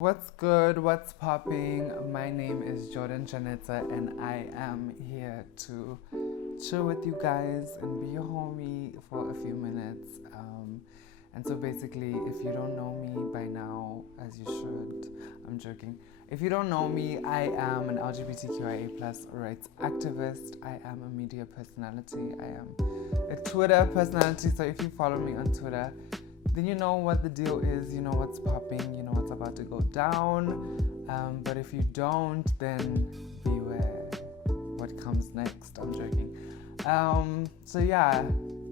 What's good? What's popping? My name is Jordan Janetta, and I am here to chill with you guys and be your homie for a few minutes. And so basically, if you don't know me by now, as you should, I'm joking. If you don't know me, I am an LGBTQIA plus rights activist. I am a media personality. I am a Twitter personality. So if you follow me on Twitter, then you know what the deal is, you know what's popping, you know what's about to go down. But if you don't, then beware what comes next. I'm joking. So yeah,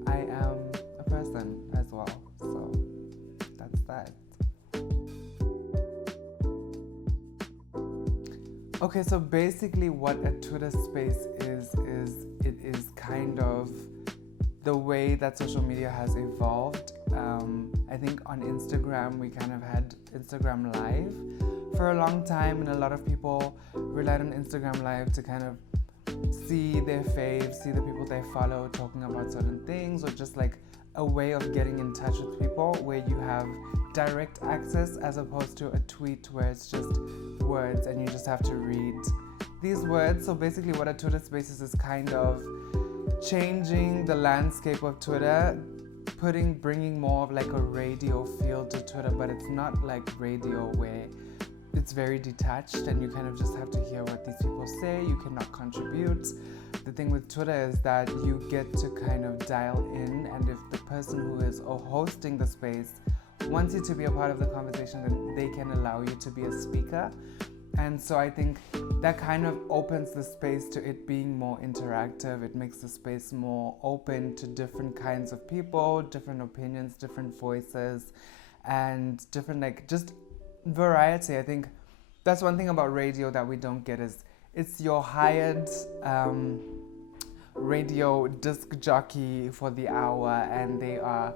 I am a person as well. So that's that. Okay, so basically what a Twitter space is it is kind of the way that social media has evolved. I think on Instagram, we kind of had Instagram Live for a long time, and a lot of people relied on Instagram Live to kind of see their faves, see the people they follow talking about certain things, or just like a way of getting in touch with people where you have direct access as opposed to a tweet where it's just words and you just have to read these words. So basically what a Twitter Spaces is kind of changing the landscape of Twitter, bringing more of like a radio feel to Twitter, but it's not like radio where it's very detached and you kind of just have to hear what these people say. You cannot contribute. The thing with Twitter is that you get to kind of dial in, and if the person who is hosting the space wants you to be a part of the conversation, then they can allow you to be a speaker. And so I think that kind of opens the space to it being more interactive. It makes the space more open to different kinds of people, different opinions, different voices, and different like just variety. I think that's one thing about radio that we don't get is it's your hired radio disc jockey for the hour, and they are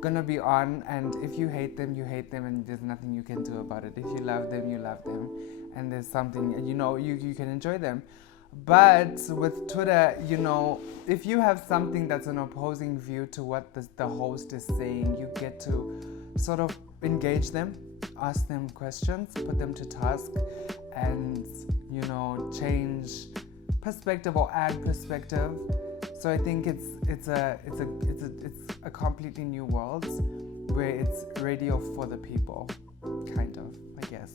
gonna be on, and if you hate them, you hate them, and there's nothing you can do about it. If you love them, you love them, and there's something, you can enjoy them. But with Twitter, if you have something that's an opposing view to what the host is saying, you get to sort of engage them, ask them questions, put them to task, and change perspective or add perspective. So I think it's a completely new world where it's radio for the people, kind of, I guess.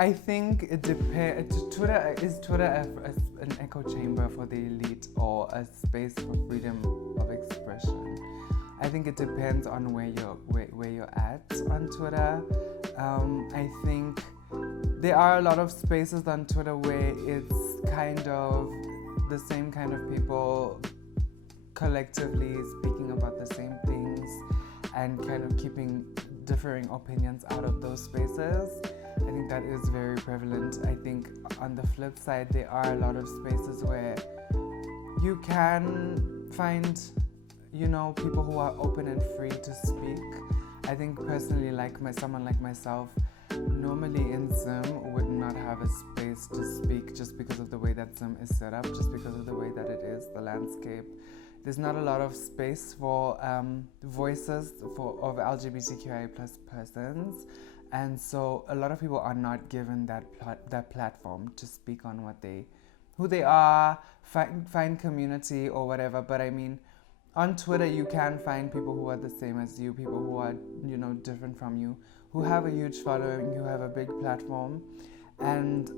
I think it depends. Is Twitter an echo chamber for the elite or a space for freedom of expression? I think it depends on where you're at on Twitter. I think there are a lot of spaces on Twitter where it's kind of the same kind of people collectively speaking about the same things and kind of keeping differing opinions out of those spaces. I think that is very prevalent. I think on the flip side, there are a lot of spaces where you can find, people who are open and free to speak. I think personally, someone like myself, normally in Zoom would not have a space to speak just because of the way that Zoom is set up, just because of the way that it is, the landscape. There's not a lot of space for voices of LGBTQIA plus persons. And so a lot of people are not given that platform to speak on who they are, find community or whatever. But I mean, on Twitter, you can find people who are the same as you, people who are, different from you, who have a huge following, who have a big platform. And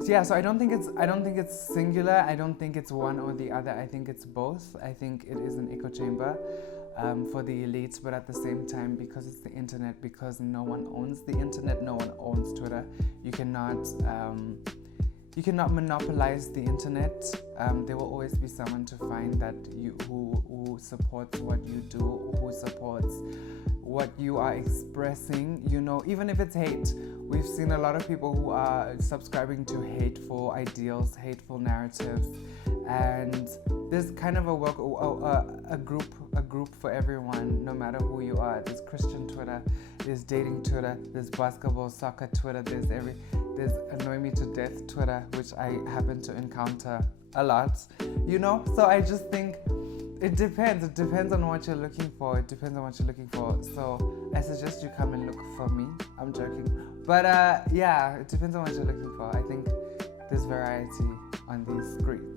so I don't think it's singular. I don't think it's one or the other. I think it's both. I think it is an echo chamber for the elites, but at the same time, because it's the internet, because no one owns the internet, no one owns Twitter, you cannot monopolize the internet. There will always be someone to find that who supports what you do, who supports what you are expressing, even if it's hate. We've seen a lot of people who are subscribing to hateful ideals, hateful narratives, and there's kind of a group for everyone, no matter who you are. There's Christian Twitter, there's dating Twitter, there's basketball, soccer Twitter, there's annoy me to death Twitter, which I happen to encounter a lot, So I just think it depends on what you're looking for. So I suggest you come and look for me. I'm joking, but yeah, it depends on what you're looking for. I think there's variety on these streets.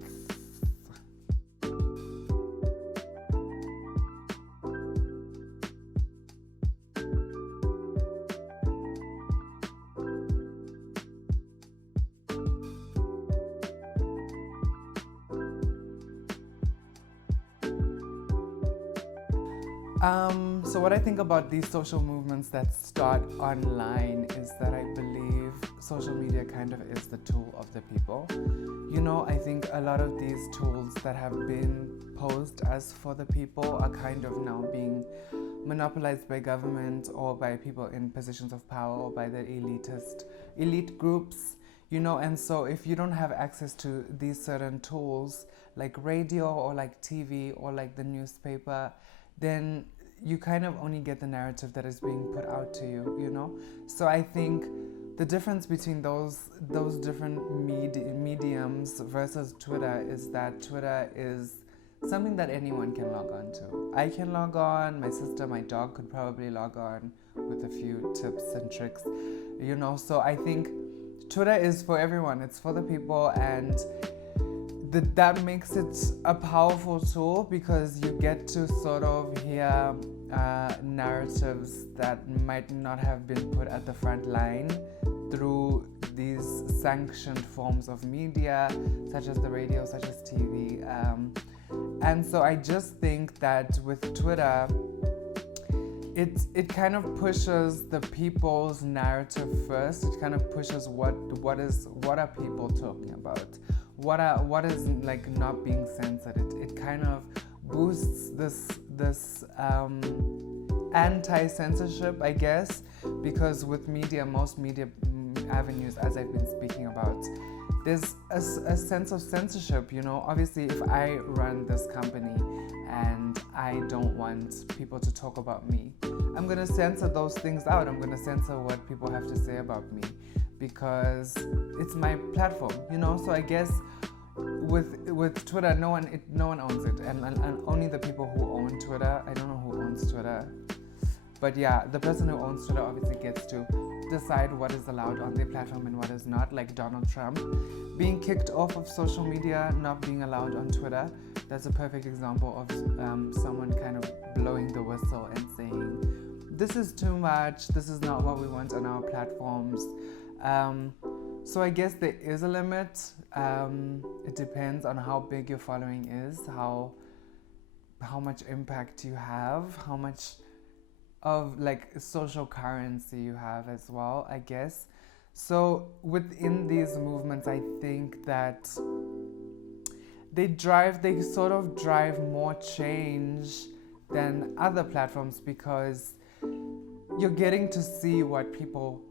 So what I think about these social movements that start online is that I believe social media kind of is the tool of the people. I think a lot of these tools that have been posed as for the people are kind of now being monopolized by government or by people in positions of power or by the elite groups, and so if you don't have access to these certain tools like radio or like TV or like the newspaper, then you kind of only get the narrative that is being put out to you, So I think the difference between those different mediums versus Twitter is that Twitter is something that anyone can log on to. I can log on, my sister, my dog could probably log on with a few tips and tricks, So I think Twitter is for everyone, it's for the people, and that makes it a powerful tool because you get to sort of hear narratives that might not have been put at the front line through these sanctioned forms of media, such as the radio, such as TV. And so I just think that with Twitter, it kind of pushes the people's narrative first. It kind of pushes what are people talking about? What is like not being censored? It kind of boosts this anti-censorship, I guess, because with most media avenues, as I've been speaking about, there's a sense of censorship. Obviously, if I run this company and I don't want people to talk about me, I'm gonna censor those things out. I'm gonna censor what people have to say about me, because it's my platform, So I guess with Twitter, no one owns it, and only the people who own Twitter. I don't know who owns Twitter, but yeah, the person who owns Twitter obviously gets to decide what is allowed on their platform and what is not. Like Donald Trump being kicked off of social media, not being allowed on Twitter. That's a perfect example of someone kind of blowing the whistle and saying, this is too much, this is not what we want on our platforms. So I guess there is a limit. It depends on how big your following is, how much impact you have, how much of like social currency you have as well, I guess. So within these movements, I think that they sort of drive more change than other platforms, because you're getting to see what people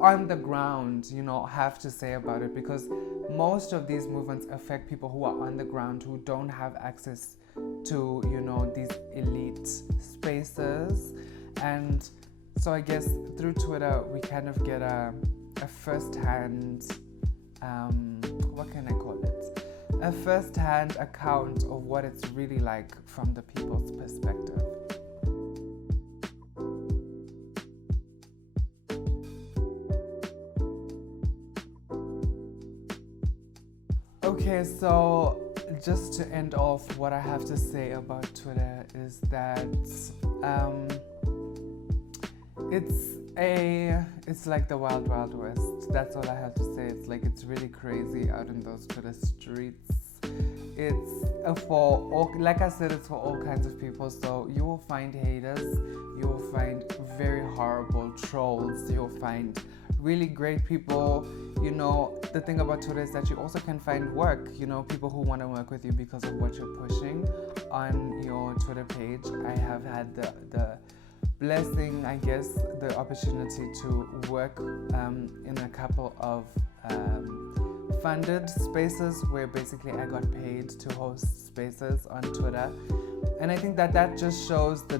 on the ground, have to say about it, because most of these movements affect people who are on the ground, who don't have access to, these elite spaces. And so I guess through Twitter, we kind of get a first-hand, what can I call it? A first-hand account of what it's really like from the people's perspective. Okay, so just to end off, what I have to say about Twitter is that it's like the wild, wild west. That's all I have to say. It's really crazy out in those Twitter streets. It's like I said, it's for all kinds of people. So you will find haters, you will find very horrible trolls, you'll find really great people. The thing about Twitter is that you also can find work, people who want to work with you because of what you're pushing on your Twitter page. I have had the blessing, I guess, the opportunity to work in a couple of funded spaces where basically I got paid to host spaces on Twitter. And I think that just shows the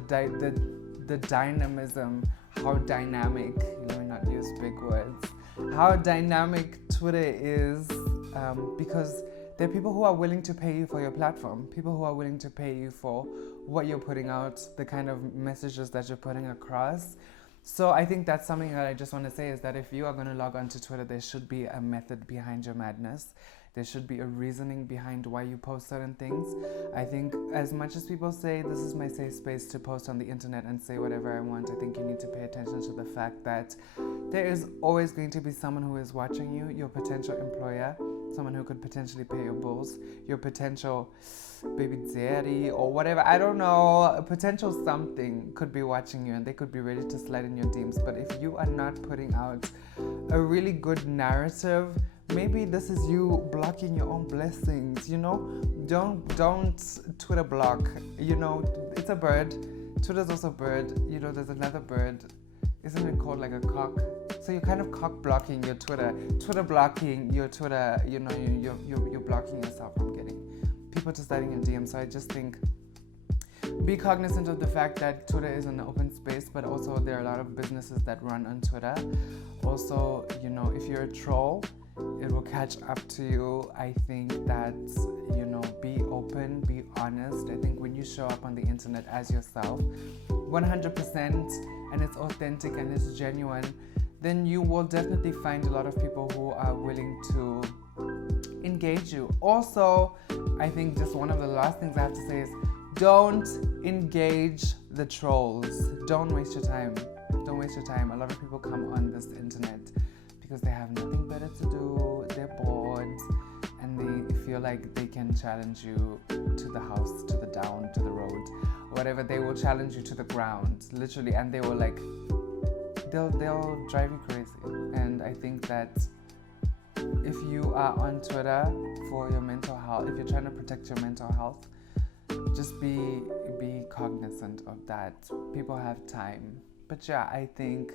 dynamism, how dynamic, let me not use big words, how dynamic Twitter is, because there are people who are willing to pay you for your platform, people who are willing to pay you for what you're putting out, the kind of messages that you're putting across. So I think that's something that I just want to say, is that if you are going to log on to Twitter, there should be a method behind your madness. There should be a reasoning behind why you post certain things. I think as much as people say, this is my safe space to post on the internet and say whatever I want, I think you need to pay attention to the fact that there is always going to be someone who is watching you, your potential employer, someone who could potentially pay your bills, your potential baby daddy or whatever, I don't know, a potential something could be watching you and they could be ready to slide in your DMs. But if you are not putting out a really good narrative, maybe this is you blocking your own blessings, you know? Don't Twitter block, you know, it's a bird. Twitter's also a bird, you know, there's another bird. Isn't it called like a cock? So you're kind of cock blocking your Twitter blocking your Twitter, you know, you're blocking yourself from getting people to slide in your DMs. So I just think be cognizant of the fact that Twitter is an open space, but also there are a lot of businesses that run on Twitter. Also, you know, if you're a troll, it will catch up to you. I think that, you know, be open, be honest. I think when you show up on the internet as yourself, 100%, and it's authentic and it's genuine, then you will definitely find a lot of people who are willing to engage you. Also, I think just one of the last things I have to say is don't engage the trolls. Don't waste your time. Don't waste your time. A lot of people come on this internet because they have nothing better to do, they're bored, and they feel like they can challenge you to the house, to the down, to the road, whatever. They will challenge you to the ground, literally, and they will like, they'll drive you crazy. And I think that if you are on Twitter for your mental health, if you're trying to protect your mental health, just be cognizant of that. People have time. But yeah, I think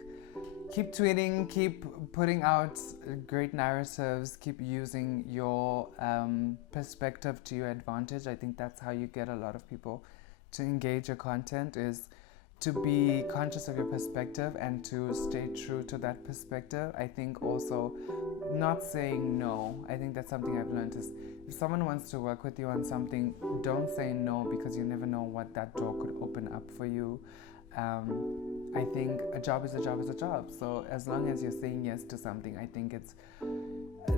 keep tweeting, keep putting out great narratives, keep using your perspective to your advantage. I think that's how you get a lot of people to engage your content, is to be conscious of your perspective and to stay true to that perspective. I think also not saying no. I think that's something I've learned, is if someone wants to work with you on something, don't say no, because you never know what that door could open up for you. I think a job is a job is a job. So as long as you're saying yes to something, I think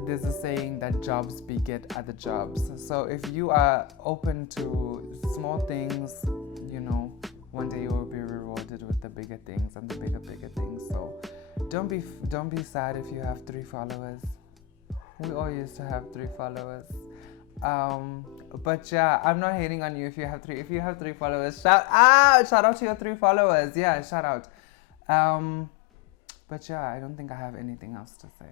there's a saying that jobs beget other jobs. So if you are open to small things, you know, one day you will be rewarded with the bigger things and the bigger things. So don't be sad if you have 3 followers. We all used to have 3 followers. But yeah, I'm not hating on you if you have 3. If you have 3 followers, shout out to your 3 followers. Yeah, shout out. But yeah, I don't think I have anything else to say.